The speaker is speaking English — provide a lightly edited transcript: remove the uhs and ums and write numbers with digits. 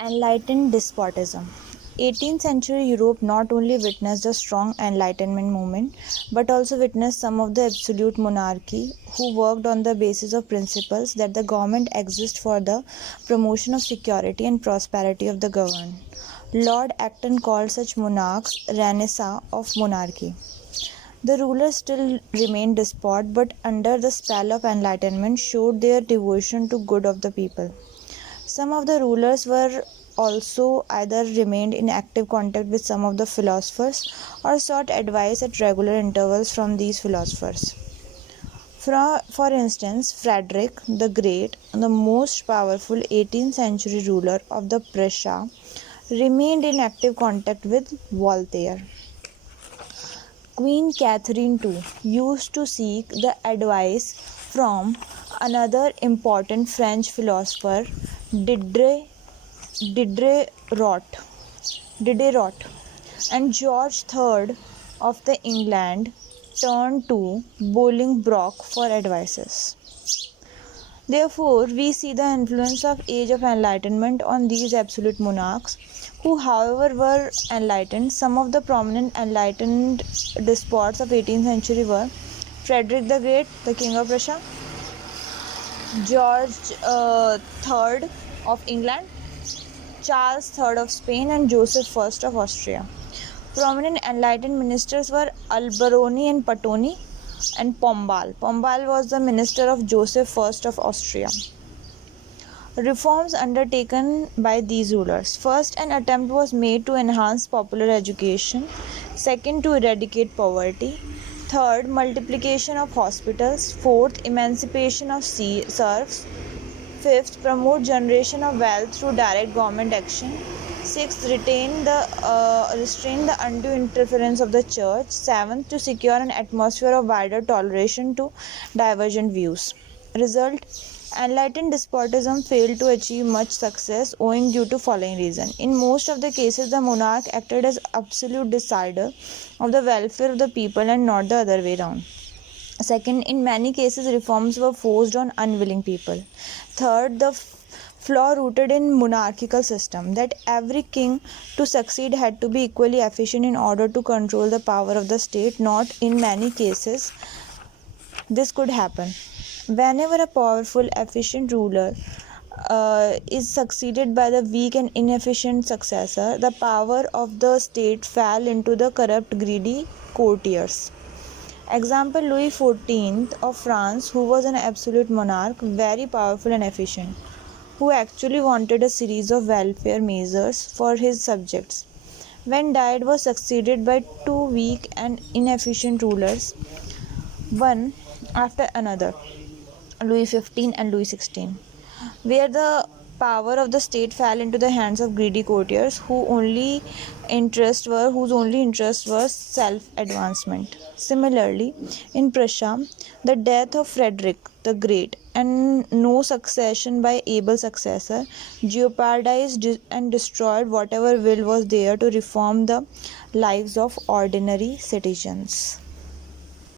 Enlightened Despotism. 18th century Europe not only witnessed a strong Enlightenment movement but also witnessed some of the absolute monarchy who worked on the basis of principles that the government exists for the promotion of security and prosperity of the governed. Lord Acton called such monarchs Renaissance of monarchy. The rulers still remained despot but under the spell of enlightenment showed their devotion to good of the people. Some of the rulers were also either remained in active contact with some of the philosophers or sought advice at regular intervals from these philosophers. For instance, Frederick the Great, the most powerful 18th century ruler of the Prussia, remained in active contact with Voltaire. Queen Catherine too used to seek the advice from another important French philosopher, Diderot, and George III of the England turned to Bolingbroke for advices. Therefore, we see the influence of Age of Enlightenment on these absolute monarchs, who however were enlightened. Some of the prominent enlightened despots of 18th century were Frederick the Great, the King of Prussia, George III of England, Charles III of Spain, and Joseph I of Austria. Prominent enlightened ministers were Alberoni and Pattoni and Pombal. Pombal was the minister of Joseph I of Austria. Reforms undertaken by these rulers. First, an attempt was made to enhance popular education. Second, to eradicate poverty. Third, multiplication of hospitals. Fourth, emancipation of serfs. Fifth, promote generation of wealth through direct government action. Sixth, restrain the undue interference of the church. Seventh, to secure an atmosphere of wider toleration to divergent views. Result: enlightened despotism failed to achieve much success owing due to following reason. In most of the cases, the monarch acted as absolute decider of the welfare of the people and not the other way round. Second, in many cases, reforms were forced on unwilling people. Third, the flaw rooted in monarchical system that every king to succeed had to be equally efficient in order to control the power of the state. Not in many cases this could happen. Whenever a powerful, efficient ruler is succeeded by the weak and inefficient successor, the power of the state fell into the corrupt, greedy courtiers. Example: Louis XIV of France, who was an absolute monarch, very powerful and efficient, who actually wanted a series of welfare measures for his subjects. When died, was succeeded by two weak and inefficient rulers, one after another, Louis XV and Louis XVI, where the power of the state fell into the hands of greedy courtiers whose only interest was self-advancement. Similarly, in Prussia, the death of Frederick the Great and no succession by able successor jeopardized and destroyed whatever will was there to reform the lives of ordinary citizens.